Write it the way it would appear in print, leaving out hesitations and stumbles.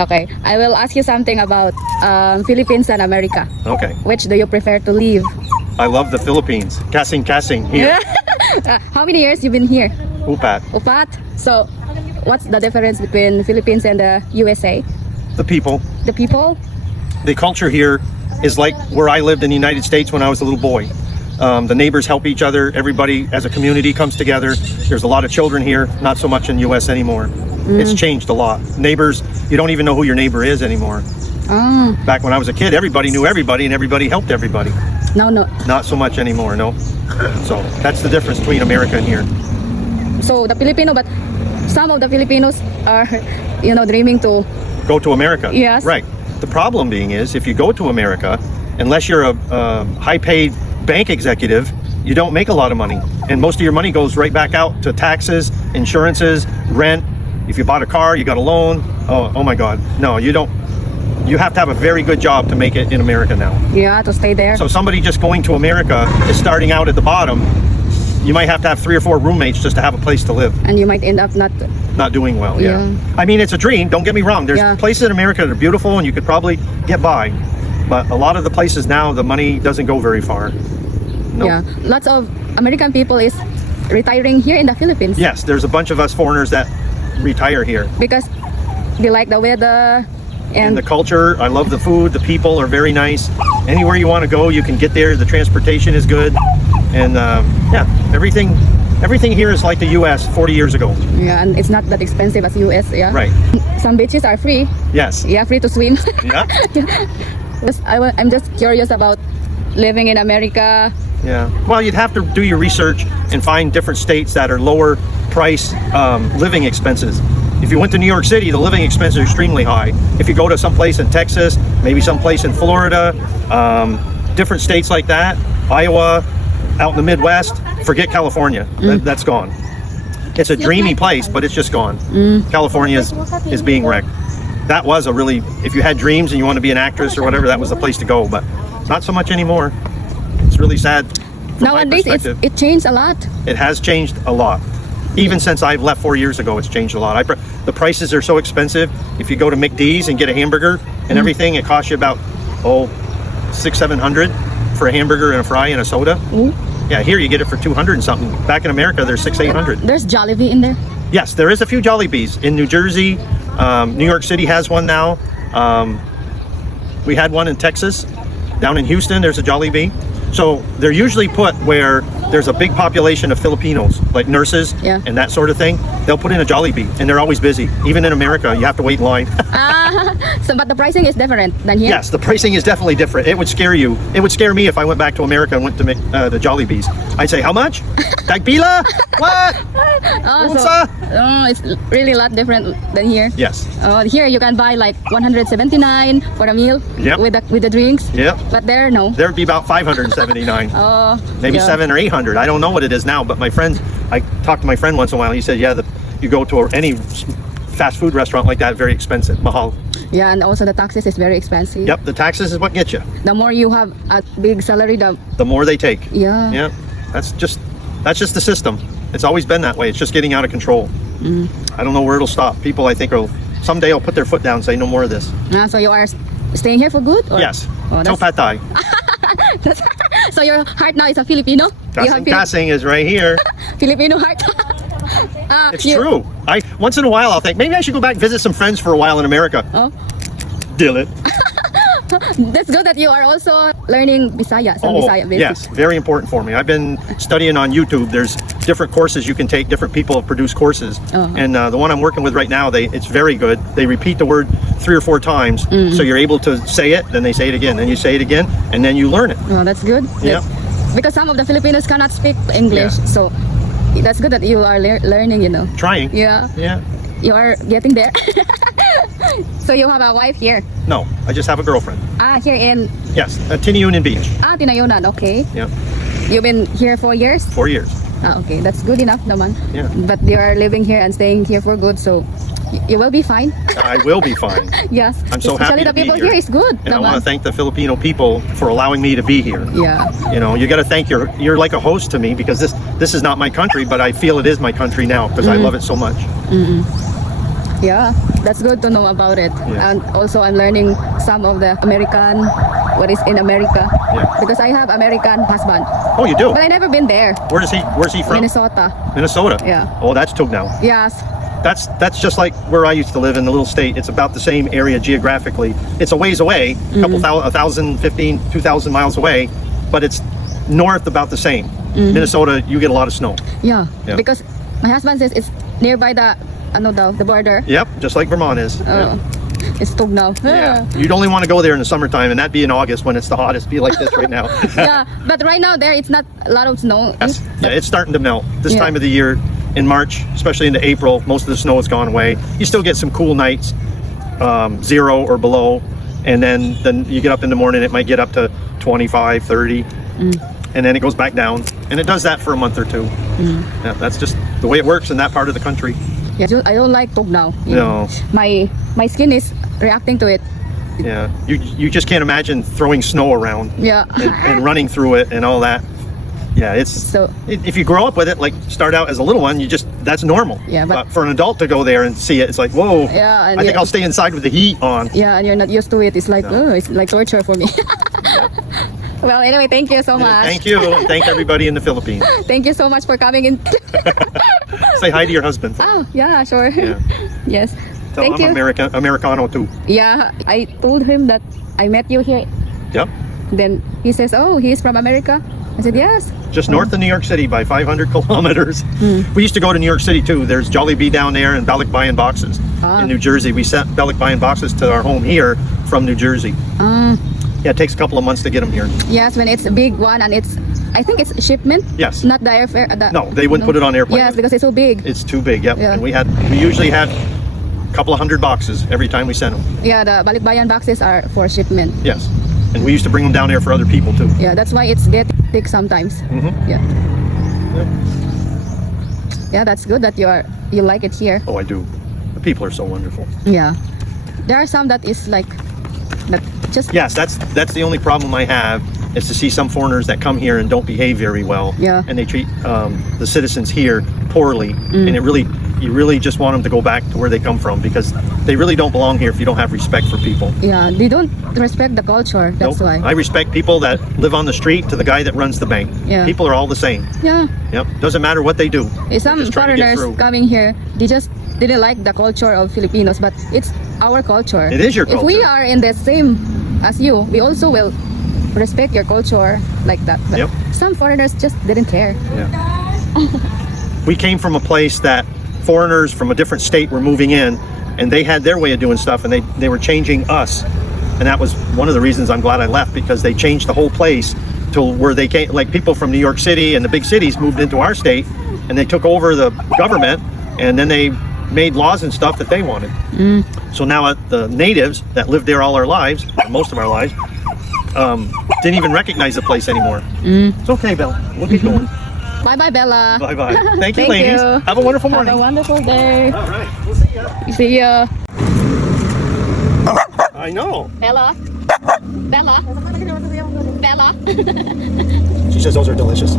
Okay, I will ask you something about Philippines and America. Okay. Which do you prefer to live? I love the Philippines. Kasing here. How many years you been here? Upat. Upat. So, what's the difference between Philippines and the USA? The people. The people? The culture here is like where I lived in the United States when I was a little boy. The neighbors help each other. Everybody as a community comes together. There's a lot of children here, not so much in the US anymore. It's changed a lot. Neighbors, you don't even know who your neighbor is anymore. Ah, Back when I was a kid, everybody knew everybody and everybody helped everybody. no. Not so much anymore, no. So that's the difference between America and here. So, the Filipino, but some of the Filipinos are, dreaming to, Go to America. Yes. Right. The problem being is if you go to America, unless you're a high-paid bank executive, you don't make a lot of money. And most of your money goes right back out to taxes, insurances, rent. If you bought a car, you got a loan. Oh my God. No, you don't. You have to have a very good job to make it in America now. to stay there. So somebody just going to America is starting out at the bottom. You might have to have 3 or 4 roommates just to have a place to live. And you might end up Not doing well, Yeah. I mean, it's a dream, don't get me wrong. There's Yeah. places in America that are beautiful and you could probably get by. But a lot of the places now, the money doesn't go very far. No. Yeah, lots of American people is retiring here in the Philippines. Yes, there's a bunch of us foreigners that retire here. Because they like the weather And and the culture, I love the food, the people are very nice. Anywhere you want to go, you can get there. The transportation is good. And yeah, everything here is like the US 40 years ago. yeah, and it's not that expensive as US. Yeah, Right. Some beaches are free. Yes. Yeah, free to swim. Yeah. I'm just curious about living in America. Yeah. Well, you'd have to do your research and find different states that are lower price living expenses. If you went to New York City, the living expenses are extremely high. If you go to some place in Texas, maybe some place in Florida, different states like that, Iowa, out in the Midwest, forget California. That's gone. It's a dreamy place, but it's just gone. California is being wrecked. That was a really, if you had dreams and you want to be an actress or whatever, that was the place to go. But not so much anymore. It's really sad. From my Nowadays, perspective. it changed a lot. It has changed a lot. Even since I've left 4 years ago, it's changed a lot. The prices are so expensive. If you go to McD's and get a hamburger and everything, it costs you about $600-700 for a hamburger and a fry and a soda. Yeah, here you get it for 200 and something. Back in America, they're 600-800. There's Jollibee in there. Yes, there is a few Jollibees in New Jersey. New York City has one now. We had one in Texas. Down in Houston, there's a Jollibee. So they're usually put where there's a big population of Filipinos, like nurses Yeah. and that sort of thing. They'll put in a Jollibee, and they're always busy. Even in America, you have to wait in line. But the pricing is different than here. Yes, the pricing is definitely different. It would scare you. It would scare me if I went back to America and went to the Jollibees. I'd say, how much? Tagpila? What? Unsa? It's really a lot different than here. Yes. Here you can buy like 179 for a meal. Yep. with the drinks. Yep. But there, no. There'd be about 579. Maybe yeah. 700 or 800. I don't know what it is now, but my friends, I talked to my friend once in a while. He said, yeah, you go to any fast food restaurant like that, very expensive, mahal. Yeah, and also the taxes is very expensive. Yep, the taxes is what gets you. The more you have a big salary, The more they take. yeah. Yeah, that's just the system. It's always been that way. It's just getting out of control. I don't know where it'll stop. People, I think, someday will put their foot down and say, no more of this. So you are staying here for good? Or? Yes. Oh, Till that's- patay. So your heart now is a Filipino? You have Kasing is right here. Filipino heart? It's true. Once in a while I'll think maybe I should go back and visit some friends for a while in America. Oh, Deal it. that's good that you are also learning Bisaya. Some Bisaya basic. yes, very important for me. I've been studying on YouTube. There's different courses you can take. Different people have produced courses, and the one I'm working with right now, it's very good. They repeat the word 3 or 4 times, so you're able to say it. Then they say it again. Then you say it again, and then you learn it. Oh, that's good. Yeah. Because some of the Filipinos cannot speak English, Yeah. so that's good that you are learning. Trying. Yeah, Yeah. you are getting there. So you have a wife here? No, I just have a girlfriend. Here in Yes, Tiniunan Beach. Tinayunan. Okay. Yeah, You've been here 4 years? 4 years. Okay, that's good enough naman. Yeah. But you are living here and staying here for good, so you will be fine. I will be fine. Yes. I'm so Especially happy to the be people here. here is good. And I naman. want to thank the Filipino people for allowing me to be here. Yeah. You know, you got to thank you're like a host to me because this is not my country, but I feel it is my country now because I love it so much. Yeah. That's good to know about it. Yes. And also I'm learning some of the American, what is in America. Yeah. Because I have American husband. Oh, you do? But I never been there. Where's he from? Minnesota. Minnesota. Yeah. Oh, that's Tugnaw. Yes. That's just like where I used to live in the little state. It's about the same area geographically. It's a ways away, a couple thousand, 2,000 miles away, but it's north about the same. Minnesota, you get a lot of snow. Yeah. Yeah. Because my husband says it's nearby the the border. Yep, just like Vermont is. Oh. It's Tugnaw. Yeah. You'd only want to go there in the summertime, and that'd be in August when it's the hottest. Be like this right now. Yeah, but right now there it's not a lot of snow. Yes. Yeah, it's starting to melt. This Yeah. time of the year, in March, especially into April, most of the snow has gone away. You still get some cool nights, 0 or below, and then you get up in the morning, it might get up to 25, 30, and then it goes back down. And it does that for a month or two. Yeah, that's just the way it works in that part of the country. Yeah, I don't like Tugnaw. No. My skin is reacting to it. Yeah, you just can't imagine throwing snow around Yeah. and running through it and all that. Yeah, it's So- if you grow up with it, like start out as a little one, that's normal. Yeah, but- for an adult to go there and see it, it's like, whoa. Yeah, and I think yeah. I'll stay inside with the heat on. Yeah, and you're not used to it. It's like, No. oh, it's like torture for me. Well, anyway, thank you so much. Thank you. Thank everybody in the Philippines. Thank you so much for coming in. Say hi to your husband. Oh, yeah, sure. Yeah. Yes. Tell Thank him you. I'm Americano too. Yeah, I told him that I met you here. Yep. Then he says, oh, he's from America. I said, yes. Just north of New York City by 500 kilometers. We used to go to New York City too. There's Jollibee down there and Balikbayan boxes in New Jersey. We sent Balikbayan boxes to our home here from New Jersey. Yeah, it takes a couple of months to get them here. Yes, when it's a big one and I think it's shipment. Yes. Not the airfare. No, they wouldn't put it on airplane. Yes, because it's so big. It's too big. Yep. Yeah. And we usually had a couple of hundred boxes every time we sent them. Yeah, the Balikbayan boxes are for shipment. Yes. And we used to bring them down there for other people too. Yeah, that's why it's get thick sometimes. Yeah. Yeah, that's good that you like it here. Oh, I do. The people are so wonderful. Yeah. There are some that is like that just Yes, that's the only problem I have is to see some foreigners that come here and don't behave very well. Yeah. And they treat the citizens here poorly, and you really just want them to go back to where they come from because they really don't belong here if you don't have respect for people. yeah, they don't respect the culture. That's Nope. why. I respect people that live on the street to the guy that runs the bank. Yeah. People are all the same. Yeah. Yep. Doesn't matter what they do. Some They're just trying to get foreigners through. coming here, they just didn't like the culture of Filipinos, but it's our culture. It is your If we culture. are in the same as you, we also will respect your culture like that. But Yep. some foreigners just didn't care. Yeah. We came from a place that foreigners from a different state were moving in, and they had their way of doing stuff, and they were changing us. And that was one of the reasons I'm glad I left, because they changed the whole place to where they came, like people from New York City and the big cities moved into our state, and they took over the government, and then they made laws and stuff that they wanted. So now the natives that lived there all our lives, most of our lives, didn't even recognize the place anymore. It's okay, Bella. We'll keep going. Bye bye, Bella. Bye bye. Thank you, Thank ladies. you. Have a wonderful Have morning. a wonderful day. All right. We'll see ya. See ya. I know. Bella. Bella. Bella. She says those are delicious.